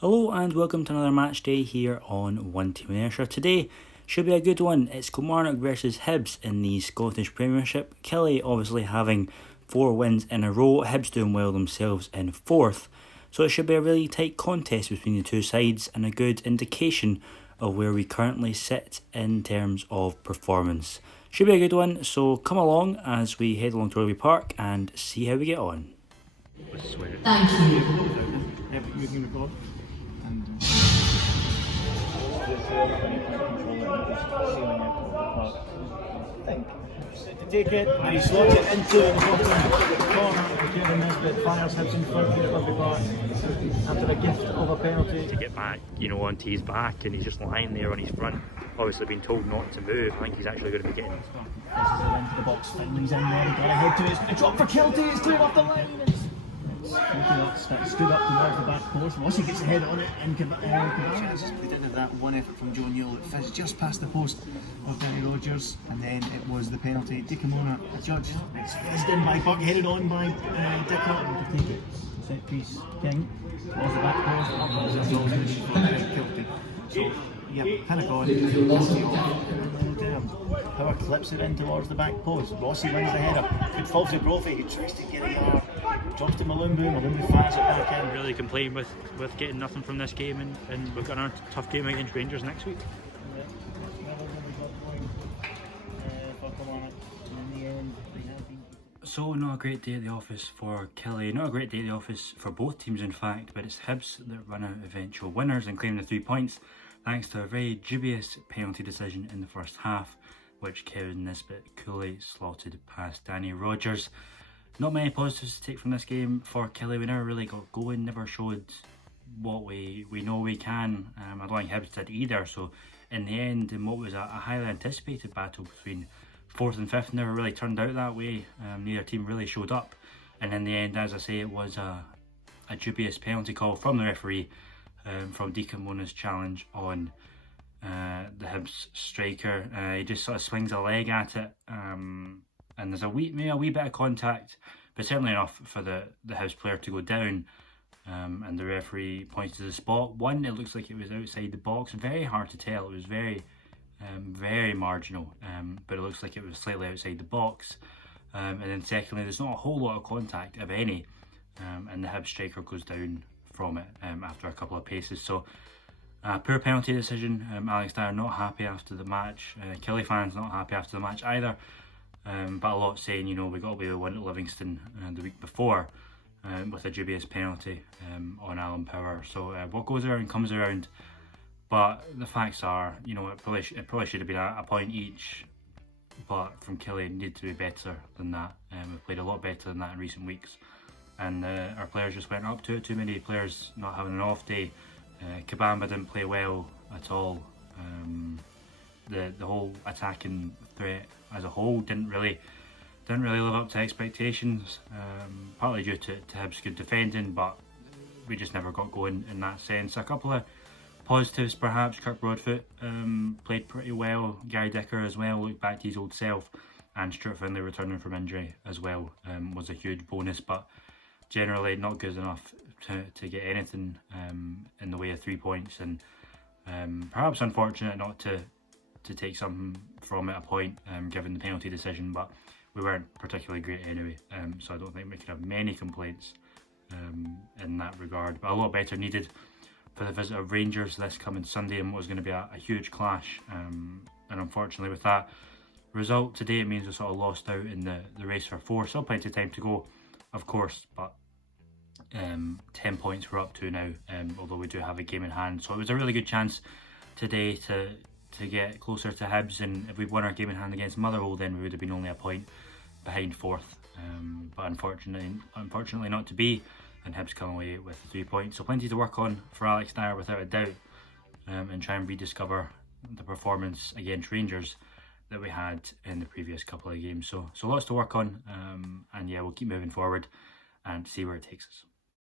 Hello and welcome to another match day here on One Team Inertia. Today should be a good one. It's Kilmarnock versus Hibs in the Scottish Premiership. KILLIE obviously having 4 wins in a row. Hibs doing well themselves in 4th. So it should be a really tight contest between the two sides and a good indication of where we currently sit in terms of performance. Should be a good one, so come along as we head along to Rugby Park and see how we get on. Thank you. Take it and he slots it into the bottom corner. Kevin Nisbet fires Hibs in front here at Rugby Park after a gift of a penalty. To get back, onto his back, and he's just lying there on his front. Obviously been told not to move. I think he's actually going to be getting. This is it into the box. Finley's in there. He got ahead to it. A drop for Kiltie. He's cleared off the line. Stood up towards the back post. Rossi gets the head on it, and Cabana. We did have that one effort from John Yule. It fizzed just past the post of Danny Rogers, and then it was the penalty. Dickamona, a judge. It's fizzed in by Buck, headed on by Dick Hutton to take it. Set piece. King towards the back post. Kiltie. So, yeah, panic on. Power clips it in towards the back post. Rossi wins the header. Good falls to Brophy. He tries to get it hard. Drops to Malumbu. Malumbu fires it back in. Really complain with getting nothing from this game, and we've got another tough game against Rangers next week. So not a great day at the office for KILLIE, not a great day at the office for both teams in fact, but it's Hibs that run out eventual winners and claim the 3 points thanks to a very dubious penalty decision in the first half, which Kevin Nisbet coolly slotted past Danny Rogers. Not many positives to take from this game for KILLIE. We never really got going, never showed what we know we can. I don't think Hibs did either, so in the end, in what was a highly anticipated battle between 4th and 5th, never really turned out that way. Neither team really showed up, and in the end, as I say, it was a dubious penalty call from the referee from Dickamona's challenge on the Hibs striker. He just sort of swings a leg at it, and there's a wee bit of contact, but certainly enough for the Hibs player to go down, and the referee points to the spot. One, it looks like it was outside the box. Very hard to tell. It was very marginal, but it looks like it was slightly outside the box. And then secondly, there's not a whole lot of contact, if any, and the Hibs striker goes down from it after a couple of paces. So poor penalty decision. Alex Dyer not happy after the match. KILLIE fans not happy after the match either. But a lot saying, we got away with one at Livingston the week before with a dubious penalty on Alan Power. So what goes around comes around. But the facts are, it probably should have been a point each. But from KILLIE, it needed to be better than that. We've played a lot better than that in recent weeks. And our players just went up to it. Too many players not having an off day. Kabamba didn't play well at all. The whole attacking threat as a whole didn't really live up to expectations. Partly due to Hibs' good defending, but we just never got going in that sense. A couple of positives perhaps. Kirk Broadfoot played pretty well. Gary Dicker as well looked back to his old self, and Stuart Finlay returning from injury as well was a huge bonus, but generally not good enough to get anything in the way of 3 points, and perhaps unfortunate not to take something from it, a point, given the penalty decision, but we weren't particularly great anyway, so I don't think we could have many complaints in that regard, but a lot better needed for the visit of Rangers this coming Sunday and what was going to be a huge clash, and unfortunately with that result today, it means we sort of lost out in the race for 4. Still plenty of time to go, of course, but 10 points we're up to now, although we do have a game in hand. So it was a really good chance today to get closer to Hibs, and if we'd won our game in hand against Motherwell, then we would have been only a point behind 4th, but unfortunately not to be, and Hibs come away with 3 points. So plenty to work on for Alex Dyer without a doubt, and try and rediscover the performance against Rangers that we had in the previous couple of games. So lots to work on, and yeah, we'll keep moving forward and see where it takes us.